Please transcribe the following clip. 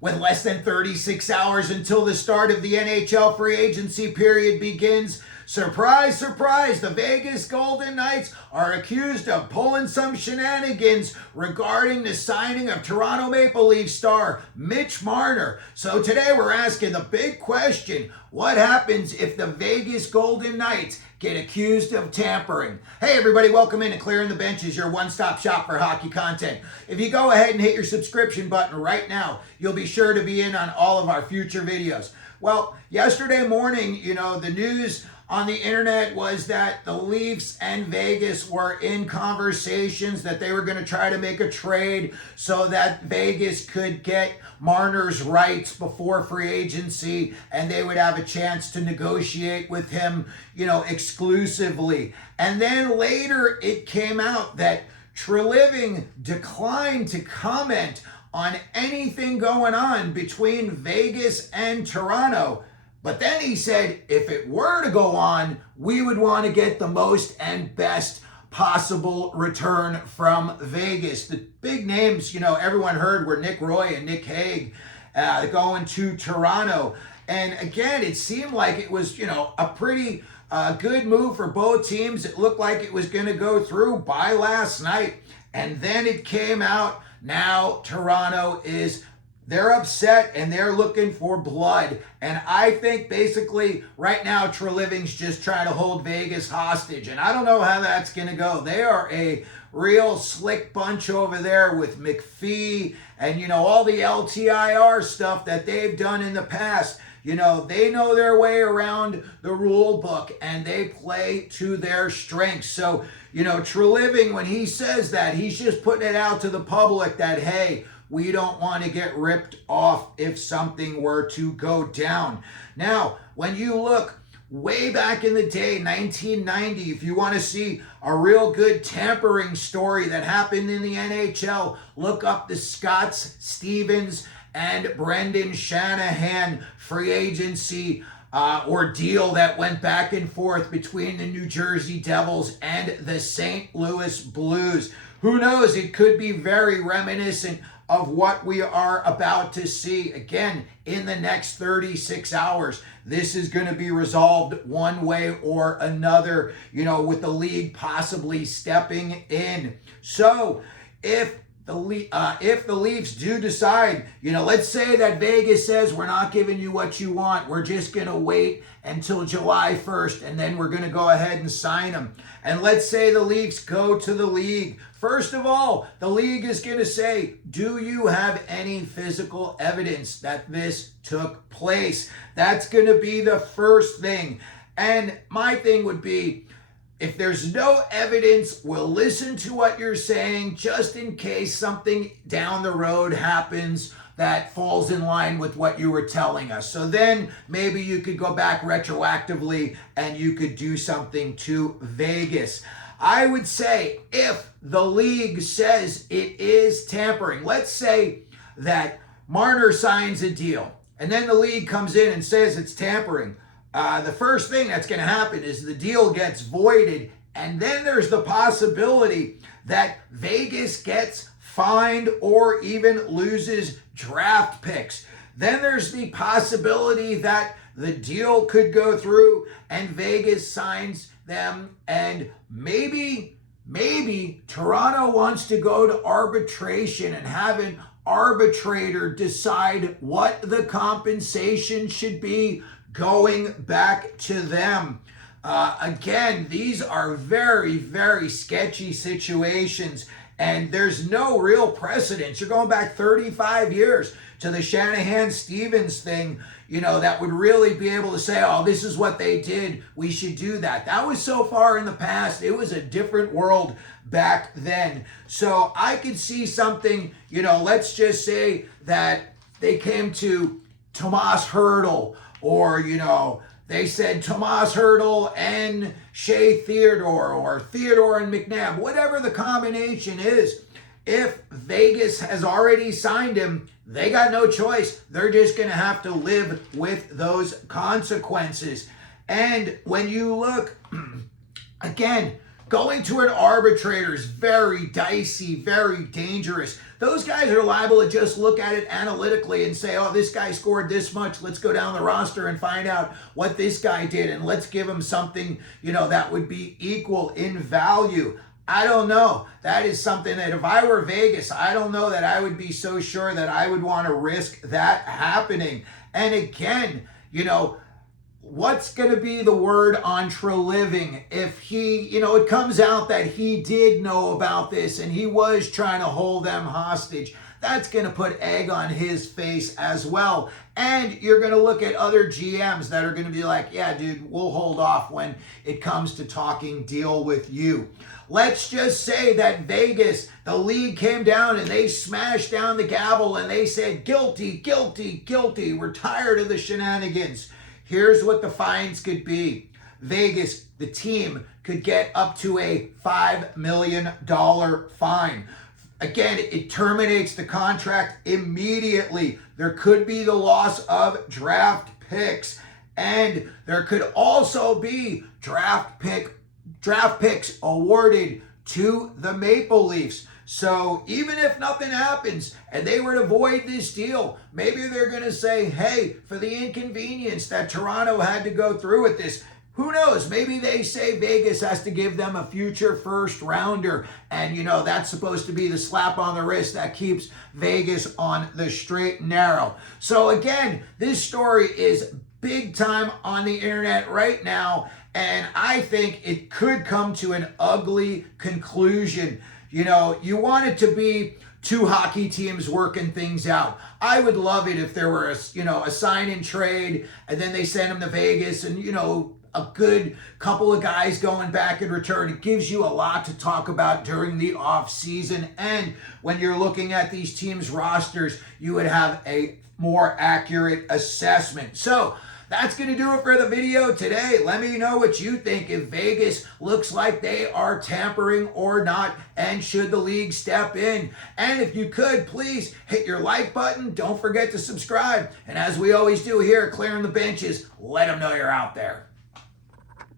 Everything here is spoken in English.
With less than 36 hours until the start of the NHL free agency period begins, surprise, surprise, the Vegas Golden Knights are accused of pulling some shenanigans regarding the signing of Toronto Maple Leafs star Mitch Marner. So today we're asking the big question: what happens if the Vegas Golden Knights get accused of tampering? Hey everybody, welcome in to Clearing the Benches, your one-stop shop for hockey content. If you go ahead and hit your subscription button right now, you'll be sure to be in on all of our future videos. Well, yesterday morning, the news on the internet was that the Leafs and Vegas were in conversations that they were going to try to make a trade so that Vegas could get Marner's rights before free agency and they would have a chance to negotiate with him, exclusively. And then later it came out that Treliving declined to comment on anything going on between Vegas and Toronto. But then he said, if it were to go on, we would want to get the most and best possible return from Vegas. The big names, everyone heard were Nick Roy and Nick Hague going to Toronto. And again, it seemed like it was, a pretty good move for both teams. It looked like it was going to go through by last night. And then it came out. Now Toronto they're upset and they're looking for blood. And I think basically right now Treliving's just trying to hold Vegas hostage. And I don't know how that's going to go. They are a real slick bunch over there with McPhee and, all the LTIR stuff that they've done in the past. They know their way around the rule book and they play to their strengths. So, Treliving, when he says that, he's just putting it out to the public that, hey, we don't want to get ripped off if something were to go down. Now, when you look way back in the day, 1990, if you want to see a real good tampering story that happened in the NHL, look up the Scotts Stevens and Brendan Shanahan free agency ordeal that went back and forth between the New Jersey Devils and the St. Louis Blues. Who knows? It could be very reminiscent of what we are about to see again in the next 36 hours. This is going to be resolved one way or another, with the league possibly stepping in. So if the Leafs do decide, let's say that Vegas says we're not giving you what you want, we're just going to wait until July 1st and then we're going to go ahead and sign them. And let's say the Leafs go to the league. First of all, the league is going to say, do you have any physical evidence that this took place? That's going to be the first thing. And my thing would be, if there's no evidence, we'll listen to what you're saying just in case something down the road happens that falls in line with what you were telling us. So then maybe you could go back retroactively and you could do something to Vegas. I would say if the league says it is tampering, let's say that Marner signs a deal and then the league comes in and says it's tampering. The first thing that's going to happen is the deal gets voided, and then there's the possibility that Vegas gets fined or even loses draft picks. Then there's the possibility that the deal could go through and Vegas signs them, and maybe Toronto wants to go to arbitration and have an arbitrator decide what the compensation should be going back to them. Again, these are very, very sketchy situations, and there's no real precedence. You're going back 35 years to the Shanahan-Stevens thing, that would really be able to say, oh, this is what they did, we should do that. That was so far in the past. It was a different world back then. So I could see something, let's just say that they came to Tomas Hertl, or, they said Tomas Hertl and Shea Theodore, or Theodore and McNabb, whatever the combination is. If Vegas has already signed him, they got no choice. They're just going to have to live with those consequences. And when you look, again, going to an arbitrator is very dicey, very dangerous. Those guys are liable to just look at it analytically and say, oh, this guy scored this much. Let's go down the roster and find out what this guy did, and let's give him something, that would be equal in value. I don't know. That is something that if I were Vegas, I don't know that I would be so sure that I would want to risk that happening. And again, what's going to be the word on Treliving if he, it comes out that he did know about this and he was trying to hold them hostage? That's going to put egg on his face as well. And you're going to look at other GMs that are going to be like, yeah, dude, we'll hold off when it comes to talking deal with you. Let's just say that Vegas, the league came down and they smashed down the gavel and they said, guilty, guilty, guilty. We're tired of the shenanigans. Here's what the fines could be. Vegas, the team, could get up to a $5 million fine. Again, it terminates the contract immediately. There could be the loss of draft picks. And there could also be draft picks awarded to the Maple Leafs. So even if nothing happens and they were to void this deal, maybe they're going to say, hey, for the inconvenience that Toronto had to go through with this, who knows? Maybe they say Vegas has to give them a future first rounder. And, that's supposed to be the slap on the wrist that keeps Vegas on the straight and narrow. So again, this story is big time on the internet right now. And I think it could come to an ugly conclusion. You want it to be two hockey teams working things out. I would love it if there were a sign and trade and then they send them to Vegas and, a good couple of guys going back in return. It gives you a lot to talk about during the off season. And when you're looking at these teams' rosters, you would have a more accurate assessment. So that's going to do it for the video today. Let me know what you think, if Vegas looks like they are tampering or not, and should the league step in. And if you could, please hit your like button. Don't forget to subscribe. And as we always do here at Clearing the Benches, let them know you're out there.